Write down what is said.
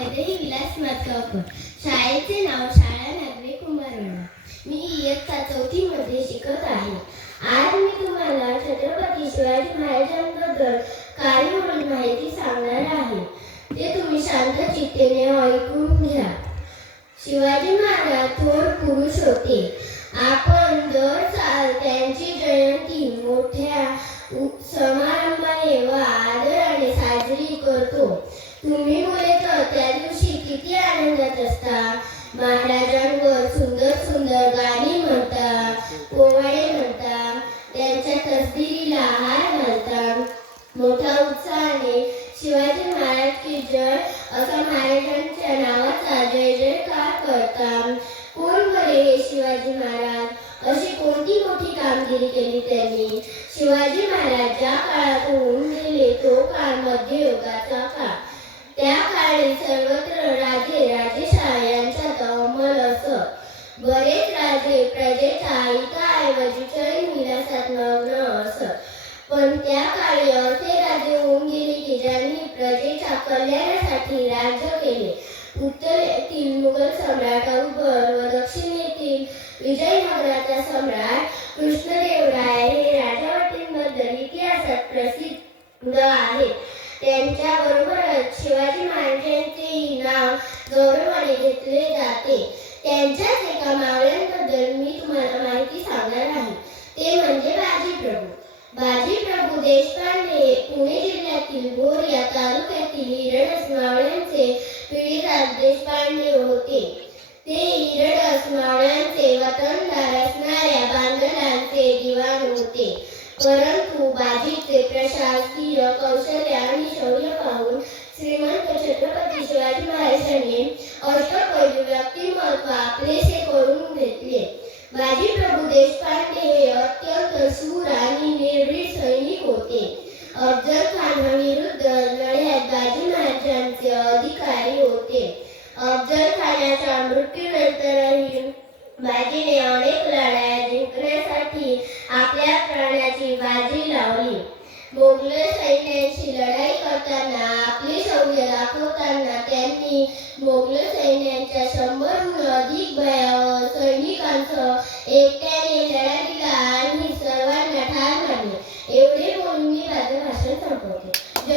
वैदेही विलास मातगावकर. शाळेचे नाव शाळा नागरे कुमारवाडा. मी इयत्ता 4थी मध्ये शिकत आहे. आज मी तुम्हाला छत्रपती शिवाजी महाराजांबद्दल काही ओळी माहिती सांगणार आहे. ते तुम्ही शांत चित्तेने ऐकून घ्या. शिवाजी महाराज थोर पुरुष होते. आपण दर साल त्यांची जयंती मोठ्या समारंभाने व आदराने साजरी करतो. तुम्ही मुले तर त्या दिवशी किती आनंदात असता. महाराजांवर सुंदर सुंदर गाणी म्हणता, पोवाडे म्हणता, त्यांच्या तसदिरीला हार घालता. मोठ्या उत्साहाने शिवाजी महाराज की जय असा महाराजांच्या नावाचा जय जयकार करता. कोण बरे हे शिवाजी महाराज? अशी कोणती मोठी कामगिरी केली त्यांनी? शिवाजी महाराज ज्या काळात होऊन गेले तो काळ मध्ययुगाचा काळ. त्या काळी सर्वत्र राजे राजेशाह यांच्यात अंमल असत. बरेच राजे प्रजेच्या हिताऐवजी चैन विलासात मग्न असत. पण त्या काळी असे राजे होऊन गेले की ज्यांनी प्रजेच्या कल्याणासाठी राज्य केले. उत्तरेतील मुघल सम्राट अकबर व दक्षिणेतील विजयनगराचा सम्राट कृष्णदेवराय हे राजवटींबद्दल इतिहासात प्रसिद्ध आहेत. त्यांच्याबरोबरच शिवाजी महाराजांचेही नाव गौरवाने घेतले जाते. त्यांच्याच एका मावळ्यांबद्दल मी तुम्हाला माहिती सांगणार आहे. ते म्हणजे बाजीप्रभू. बाजीप्रभू देशपांडे पुणे जिल्ह्यातील भोर या तालुक्यातील इरडस मावळ्यांचे पिढीजात देशपांडे होते. ते इरडस मावळ्यांचे वतनदार असणाऱ्या बांधलांचे दिवाण होते. परंतु बाजीचे प्रशासकीय कौशल्य आणि शौर्य पाहून श्रीमंत छत्रपती शिवाजी महाराजांनी अष्टपैलू व्यक्तिमत्व आपलेसे करून घेतले. बाजीप्रभू देशपांडे हे अत्यंत शूर आणि निर्भीड सैनिक होते. अफजल खानाविरुद्ध लढ्यात बाजी महाराजांचे अधिकारी होते. अफजल खानाच्या मृत्यूनंतरही बाजीने अनेक लढाया जिंकण्यासाठी आपल्या प्राणाची बाजी लावली. मोगल सैन्याशी लढाई करताना आपले शौर्य दाखवताना त्यांनी मोगल सैन्याच्या 100हून अधिक